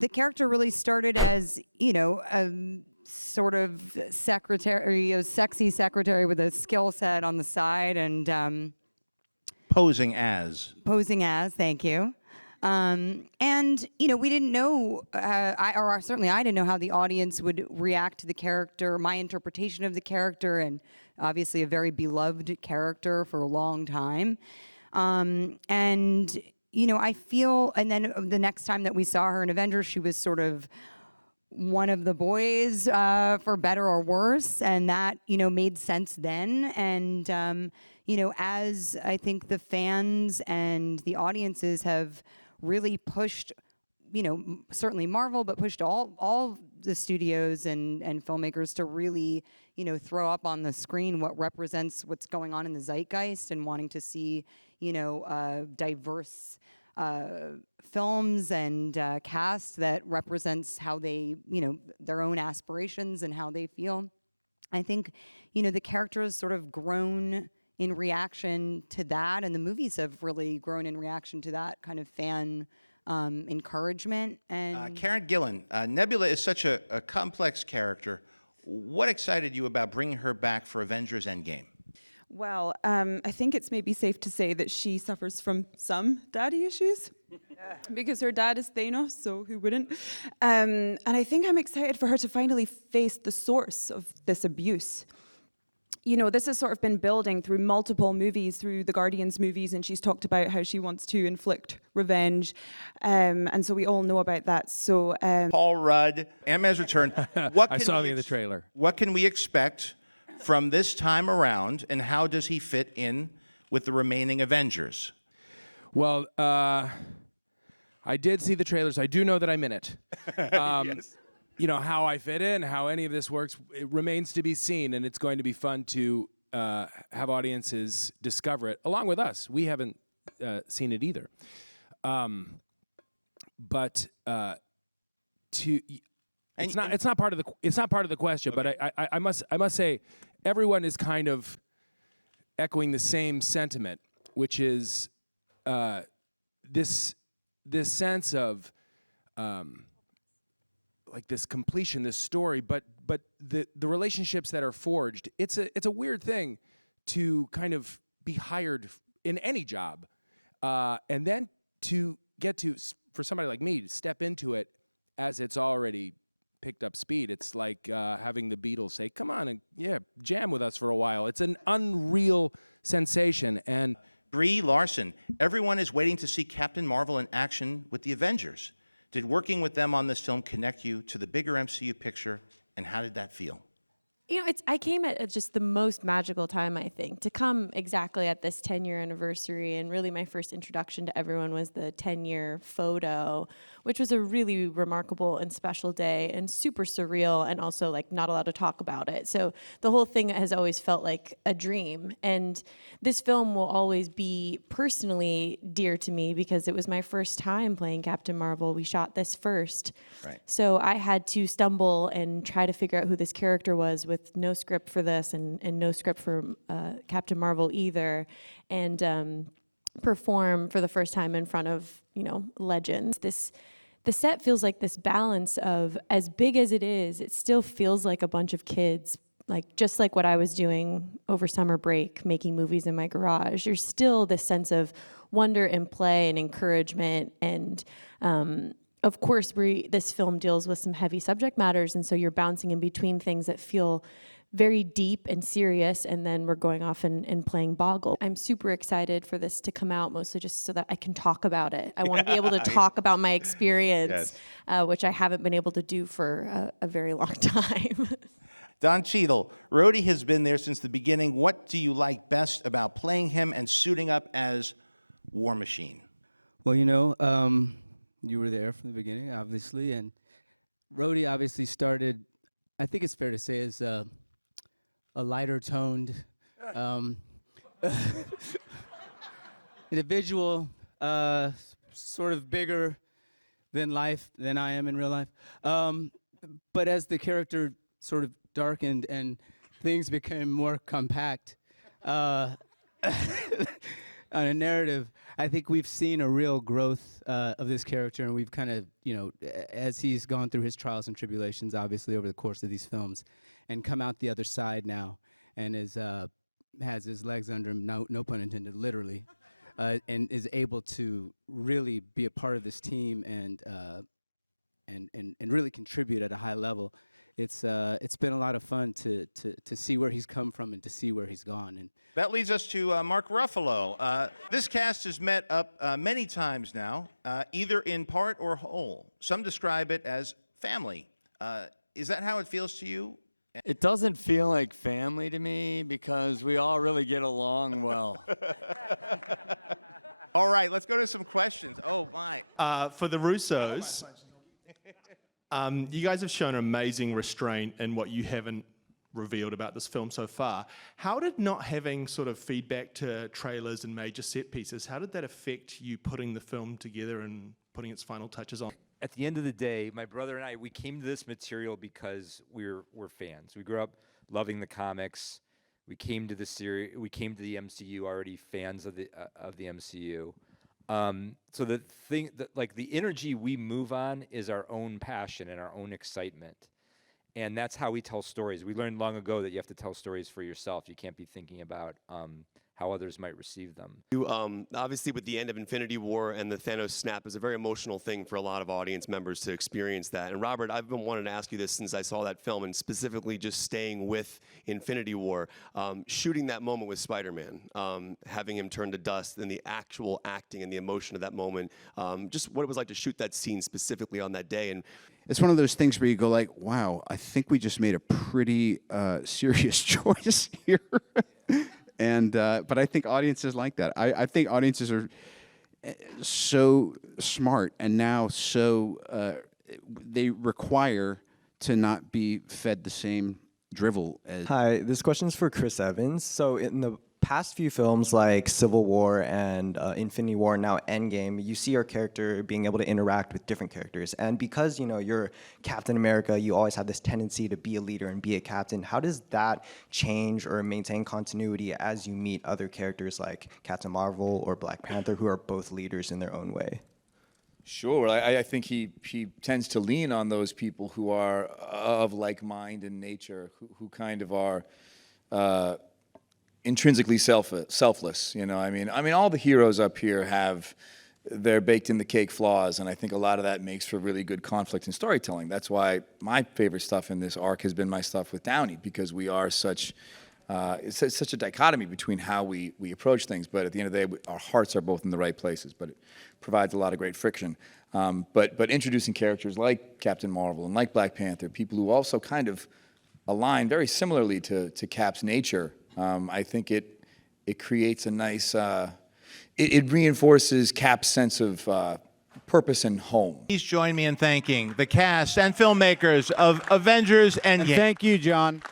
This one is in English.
The character really started as, a sort of secretary, a sexy secretary with a skill set on the side and Posing as, thank you. We didn't know, certainly I didn't know how the audience would react to the character, my interpretation of the character, and obviously a very beloved character for a long time. I feel, and then the next time that we saw her in Avengers, she was sort of one of the boys, for better or worse, and that, made sense then. And, as I think the fans and the audiences have really pushed, certainly Marvel, but pushed all the studios and filmmakers to really, throw up on the screen what represents what's going on in the zeitgeist and wanting to see, diverse films and cast that represents how they, their own aspirations and how they feel. I think, the character has sort of grown in reaction to that, and the movies have really grown in reaction to that kind of fan encouragement. And Karen Gillan, Nebula is such a complex character. What excited you about bringing her back for Avengers Endgame? Well, I think it's maybe safe to say that she suffers from some daddy issues because her dad is Thanos, so who wouldn't? And I think I'm excited for her to finally face the source of this abuse. This has sort of been building through multiple movies, through the Guardians movies, and she's talked about how she wants to inflict revenge. And so we all know about that. So Paul Rudd, Ant-Man's Return. I saw him in the trailer. What can we expect from this time around, and how does he fit in with the remaining Avengers? Well, I did see the trailers. I do know that I'm in it. Yes. How I fit in, how any of this works, it remains to be seen, and it's going to be fun to have audiences discover it along with us. We haven't seen it either. It's not part of the question, okay. But I must say, everyone is kind of echoing the same sentiment, which is this sense of like this completion, this story, but the relationships that are forged. It's a weird thing to kind of be hired in any job, and then to get to, for somebody like me, to step into it as it's already picked up speed. It's like having the Beatles say, "Come on and jam with us for a while." It's an unreal sensation. And Brie Larson, everyone is waiting to see Captain Marvel in action with the Avengers. Did working with them on this film connect you to the bigger MCU picture, and how did that feel? I came at just the most magical time, I think, to come exactly at this 10-year anniversary. And really my first introduction to everyone was the 10-year photo, which was a really remarkable and special day and super surreal, and also like not allowed to talk about it. So the whole thing has always felt like a dream. And this film will always be personally dear to me because it was my first time playing Captain Marvel. We shot this first. Right. So I had to stumble and try to figure out who this character was with no script for this and no script for Captain Marvel either, and perform for the first time in front of, legends. The set feels like this balance of, as big as it is, it still feels like a bunch of kids, just like what I was doing over summer break, making movies in my garage. There's still this sense of wonder and play and encouragement, and of course, this film deals with some heavy subject matters, and so you're bouncing in between things that feel very deep and serious, and then we're going off and playing boggle. I'm super excited for this to come out, mostly just so that I can talk about it. I want to be able to talk about my experience, yes. Which I haven't been able to do for a very long time. Don Cheadle, Rhodey has been there since the beginning. What do you like best about playing him and suiting up as War Machine? Well, you were there from the beginning, obviously, and Rhodey obviously started, I think it's fair to say, as a lighter-toned individual, sort of bigger than life than I am in real life. But as the character sort of darkened and things became more compact, on a narrative, I think we've seen a real growth of this character, and we've kind of, as he's gone through his trials and tribulations, obviously, over the course of these films, and come out the other side now, and has his legs under him, no pun intended, literally, and is able to really be a part of this team and really contribute at a high level. It's been a lot of fun to see where he's come from and to see where he's gone. And That leads us to Mark Ruffalo. This cast has met up many times now, either in part or whole. Some describe it as family. Is that how it feels to you? It doesn't feel like family to me because we all really get along well. All right, let's go to some questions. Oh, my. For the Russos, you guys have shown amazing restraint in what you haven't revealed about this film so far. How did not having sort of feedback to trailers and major set pieces, how did that affect you putting the film together and putting its final touches on? At the end of the day, my brother and I, we came to this material because we're fans. We grew up loving the comics. We came to the series. We came to the MCU already fans of the MCU. So the thing, like the energy we move on is our own passion and our own excitement. And that's how we tell stories. We learned long ago that you have to tell stories for yourself. You can't be thinking about how others might receive them. Obviously, with the end of Infinity War and the Thanos snap is a very emotional thing for a lot of audience members to experience that. And Robert, I've been wanting to ask you this since I saw that film, and specifically just staying with Infinity War, shooting that moment with Spider-Man, having him turn to dust, and the actual acting and the emotion of that moment, just what it was like to shoot that scene specifically on that day. And it's one of those things where you go like, wow, I think we just made a pretty serious choice here. And but I think audiences like that. I think audiences are so smart and now so they require to not be fed the same drivel as. Hi, this question's for Chris Evans. So in the past few films like Civil War and Infinity War, now Endgame, you see our character being able to interact with different characters. And because, you're Captain America, you always have this tendency to be a leader and be a captain. How does that change or maintain continuity as you meet other characters like Captain Marvel or Black Panther, who are both leaders in their own way? Sure. I think he tends to lean on those people who are of like mind in nature, who kind of are intrinsically selfless, I mean, all the heroes up here have their baked in the cake flaws, and I think a lot of that makes for really good conflict and storytelling. That's why my favorite stuff in this arc has been my stuff with Downey, because we are such it's such a dichotomy between how we approach things, but at the end of the day, our hearts are both in the right places, but it provides a lot of great friction. But introducing characters like Captain Marvel and like Black Panther, people who also kind of align very similarly to Cap's nature, I think it creates a nice, it reinforces Cap's sense of purpose and home. Please join me in thanking the cast and filmmakers of Avengers Endgame. And thank you, John.